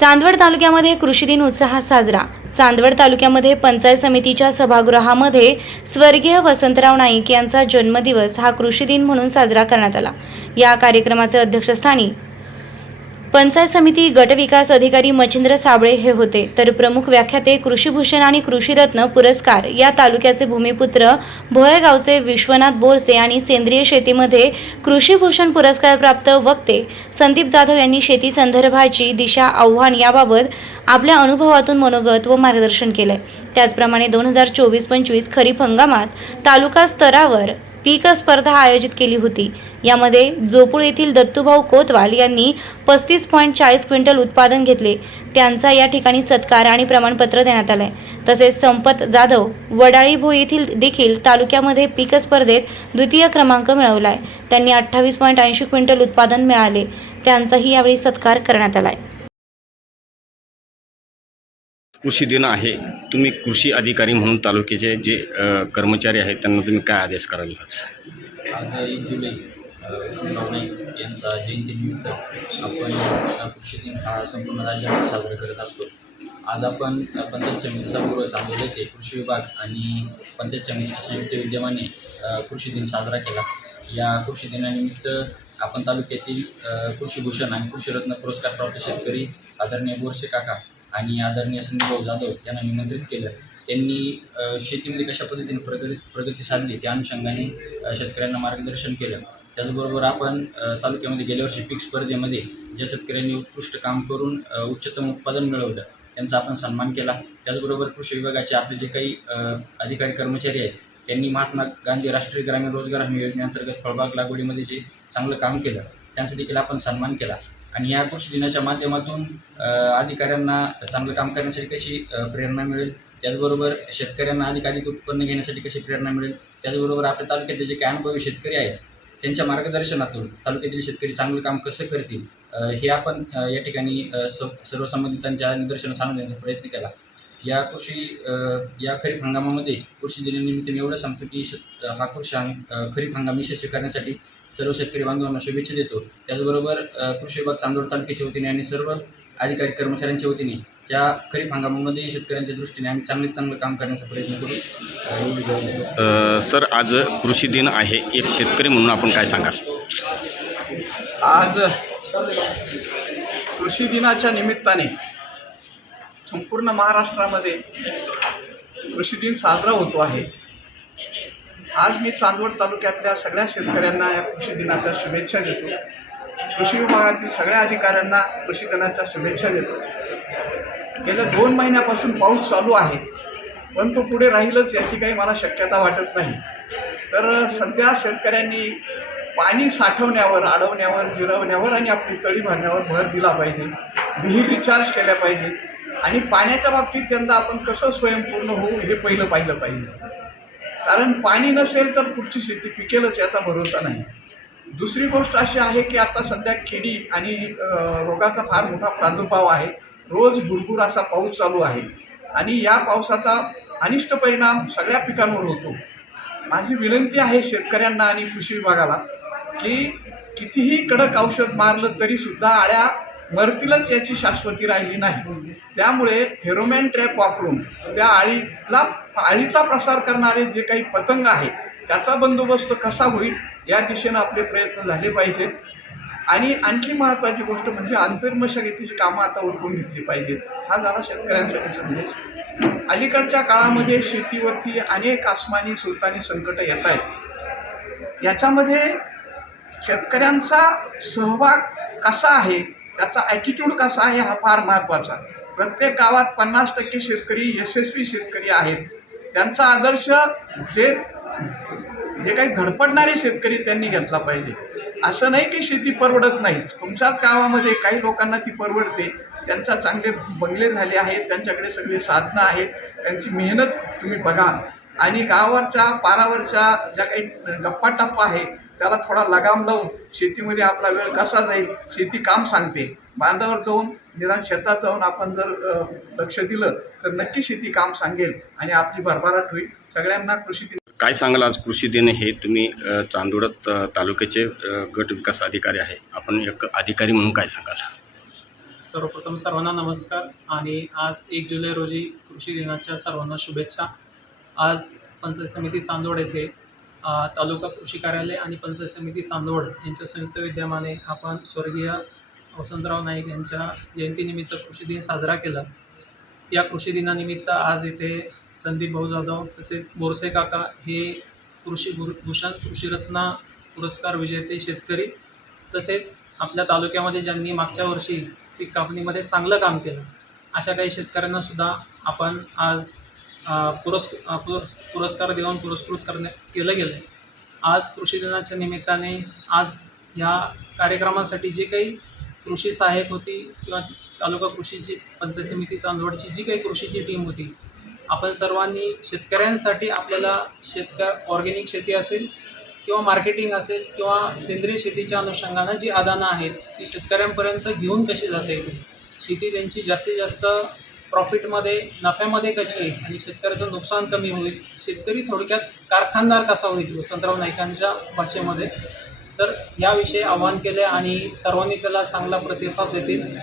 चांदवड तालुक्यामध्ये कृषी दिन उत्साहात साजरा. चांदवड तालुक्यामध्ये पंचायत समितीच्या सभागृहामध्ये स्वर्गीय वसंतराव नाईक यांचा जन्मदिवस हा कृषी दिन म्हणून साजरा करण्यात आला. या कार्यक्रमाचे अध्यक्षस्थानी पंचायत समिती गटविकास अधिकारी मच्छिंद्र साबळे हे होते. तर प्रमुख व्याख्याते कृषीभूषण आणि कृषीरत्न पुरस्कार या तालुक्याचे भूमिपुत्र भोयगावचे विश्वनाथ बोरसे आणि सेंद्रिय शेतीमध्ये कृषीभूषण पुरस्कार प्राप्त वक्ते संदीप जाधव यांनी शेती संदर्भाची दिशा आव्हान याबाबत आपल्या अनुभवातून मनोगत व मार्गदर्शन केलंय. त्याचप्रमाणे दोन हजार चोवीस पंचवीस खरीप हंगामात तालुका स्तरावर पीक स्पर्धा आयोजित केली होती. यामध्ये जोपूळ येथील दत्तूभाऊ कोतवाल यांनी पस्तीस पॉईंट चाळीस क्विंटल उत्पादन घेतले. त्यांचा या ठिकाणी सत्कार आणि प्रमाणपत्र देण्यात आलंय. तसेच संपत जाधव वडाळीभो येथील देखील तालुक्यामध्ये पीक स्पर्धेत द्वितीय क्रमांक मिळवलाय. त्यांनी अठ्ठावीस पॉईंट ऐंशी क्विंटल उत्पादन मिळाले. त्यांचाही यावेळी सत्कार करण्यात आलाय. कृषी दिन आहे. तुम्ही कृषी अधिकारी म्हणून तालुक्याचे जे अ, कर्मचारी आहेत त्यांना तुम्ही काय आदेश कराल आज? आज एक जुलै यांचा जयंतीनिमित्त आपण कृषी दिन हा संपूर्ण राज्यामध्ये साजरा करत असतो. आज आपण अ, पंचायत समितीचा पूर्व चांदोली येथे कृषी विभाग आणि पंचायत समितीच्या संयुक्त विद्यमाने अ, कृषी दिन साजरा केला. या कृषी दिनानिमित्त आपण तालुक्यातील अ, कृषीभूषण आणि कृषीरत्न पुरस्कार प्राप्त शेतकरी आदरणीय बोरसे काका आणि आदरणीय संदीपभाऊ जाधव यांना निमंत्रित केलं. त्यांनी शेतीमध्ये कशा पद्धतीने प्रगती प्रगती साधली त्या अनुषंगाने शेतकऱ्यांना मार्गदर्शन केलं. त्याचबरोबर आपण तालुक्यामध्ये गेल्या वर्षी पीक स्पर्धेमध्ये ज्या शेतकऱ्यांनी उत्कृष्ट काम करून उच्चतम उत्पादन मिळवलं त्यांचा आपण सन्मान केला. त्याचबरोबर कृषी विभागाचे आपले जे काही अधिकारी कर्मचारी आहेत त्यांनी महात्मा गांधी राष्ट्रीय ग्रामीण रोजगार हमी योजनेअंतर्गत फळबाग लागवडीमध्ये जे चांगलं काम केलं त्यांचा देखील आपण सन्मान केला. आणि या कृषी दिनाच्या माध्यमातून अधिकाऱ्यांना चांगलं काम करण्यासाठी कशी प्रेरणा मिळेल? त्याचबरोबर शेतकऱ्यांना अधिकाधिक उत्पन्न घेण्यासाठी कशी प्रेरणा मिळेल? त्याचबरोबर आपल्या तालुक्यातले जे काही अनुभवी शेतकरी आहेत त्यांच्या मार्गदर्शनातून तालुक्यातील शेतकरी चांगलं काम कसं करतील? हे आपण या ठिकाणी स सर्व संबंधितांच्या निदर्शनास आणून देण्याचा प्रयत्न केला. या कृषी या खरीप हंगामामध्ये कृषी दिनानिमित्त मी एवढं सांगतो की शेत हा कृषी हंग खरीप हंगाम यशस्वी करण्यासाठी सर्व शेतकरी बांधवांना शुभेच्छा देतो. त्याचबरोबर कृषी विभाग चांदोड तालुक्याच्या वतीने आणि सर्व अधिकारी कर्मचाऱ्यांच्या वतीने त्या खरीप हंगामामध्ये शेतकऱ्यांच्या दृष्टीने आम्ही चांगले चांगलं काम करण्याचा प्रयत्न करू. सर आज कृषी दिन आहे. एक शेतकरी म्हणून आपण काय सांगाल? आज कृषी दिनाच्या निमित्ताने संपूर्ण महाराष्ट्रामध्ये कृषी दिन साजरा होतो आहे. आज मी चांदवड तालुक्यातल्या सगळ्या शेतकऱ्यांना या कृषी दिनाच्या शुभेच्छा देतो. कृषी विभागातील सगळ्या अधिकाऱ्यांना कृषी दिनाच्या शुभेच्छा देतो. गेल्या दोन महिन्यापासून पाऊस चालू आहे पण तो पुढे राहीलच याची काही मला शक्यता वाटत नाही. तर सध्या शेतकऱ्यांनी पाणी साठवण्यावर अडवण्यावर जिरवण्यावर आणि आपली तळी भरण्यावर भर दिला पाहिजे विहीर रिचार्ज केल्या पाहिजे आणि पाण्याच्या बाबतीत यंदा आपण कसं स्वयंपूर्ण होऊ हे पहिलं पाहिलं पाहिजे. कारण पाणी नसेल तर पुढची शेती पिकेलच याचा भरोसा नाही. दुसरी गोष्ट अशी आहे की आता सध्या किडी आणि रोगाचा फार मोठा प्रादुर्भाव आहे. रोज भुरभुर असा पाऊस चालू आहे. आणि या पावसाचा अनिष्ट परिणाम सगळ्या पिकांवर होतो. माझी विनंती आहे शेतकऱ्यांना आणि कृषी विभागाला की कितीही कडक औषध मारलं तरीसुद्धा आळ्या मरतीलच याची शाश्वती राहिली नाही. त्यामुळे फेरोमॅन ट्रॅप वापरून त्या आळीला अळीचा प्रसार करणारे जे काही पतंग आहेत त्याचा बंदोबस्त कसा होईल या दिशेनं आपले प्रयत्न झाले पाहिजेत. आणि आणखी महत्त्वाची गोष्ट म्हणजे आंतरमशागतीची कामं आता उरकून घेतली पाहिजेत. हा झाला शेतकऱ्यांसाठी संदेश. अलीकडच्या काळामध्ये शेतीवरती अनेक आसमानी सुलतानी संकट येत आहेत. याच्यामध्ये शेतकऱ्यांचा सहभाग कसा आहे त्याचा ॲटिट्यूड कसा आहे हा फार महत्त्वाचा. प्रत्येक गावात पन्नास टक्के शेतकरी यशस्वी शेतकरी आहेत. त्यांचा आदर्श जे जे काही धडपडणारे शेतकरी त्यांनी घेतला पाहिजे. असं नाही की शेती परवडत नाही. तुमच्याच गावामध्ये काही लोकांना ती परवडते. त्यांचा चांगले बंगले झाले आहेत. त्यांच्याकडे सगळे साधनं आहेत. त्यांची मेहनत तुम्ही बघा. आणि गावावरच्या पारावरच्या ज्या काही गप्पा टप्पा आहे त्याला थोडा लगाम लावून शेतीमध्ये आपला वेळ कसा जाईल शेती काम सांगते. बांधावर जाऊन निदान शेतात जाऊन आपण जर लक्ष दिलं तर नक्की शेती काम सांगेल आणि आपली भरभराट होईल. सगळ्यांना कृषी दिन काय सांगाल आज कृषी दिन? हे तुम्ही अ, चांदोड अ, तालुक्याचे गट विकास अधिकारी आहे. आपण एक अधिकारी म्हणून काय सांगाल? सर्वप्रथम सर्वांना नमस्कार आणि आज एक जुलै रोजी कृषी दिनाच्या सर्वांना शुभेच्छा. आज पंचायत समिती चांदोड येथे तालुका कृषी कार्यालय आणि पंचायत समिती चांदोड यांच्या संयुक्त विद्यमाने आपण स्वर्गीय वसंतराव नाईक यांच्या जयंतीनिमित्त कृषी दिन साजरा केला. या कृषी दिनानिमित्त आज इथे संदीप भाऊ जाधव तसेच बोरसे काका हे कृषी भूषण कृषीरत्न पुरस्कार विजेते शेतकरी तसेच आपल्या तालुक्यामध्ये ज्यांनी मागच्या वर्षी पीक कापणीमध्ये चांगलं काम केलं अशा काही शेतकऱ्यांनासुद्धा आपण आज पुरस् पुरस् पुरस्कार देऊन पुरस्कृत करण्या केलं गेलं आहे आज कृषी दिनाच्या निमित्ताने आज ह्या कार्यक्रमासाठी जे काही कृषी सहाय्यक होती किंवा तालुका कृषीची पंचायत समिती चांदवडची जी काही कृषीची टीम होती आपण सर्वांनी शेतकऱ्यांसाठी आपल्याला शेतकऱ्या ऑर्गेनिक शेती असेल किंवा मार्केटिंग असेल किंवा सेंद्रिय शेतीच्या अनुषंगानं जी आदानं आहेत ती शेतकऱ्यांपर्यंत घेऊन कशी जाता येईल शेती त्यांची जास्तीत जास्त प्रॉफिटमध्ये नफ्यामध्ये कशी येईल आणि शेतकऱ्याचं नुकसान कमी होईल? शेतकरी थोडक्यात कारखानदार कसा होईल वसंतराव नाईकांच्या भाषेमध्ये? तर याविषयी आवाहन केले आणि सर्वांनी त्याला चांगला प्रतिसाद देतील.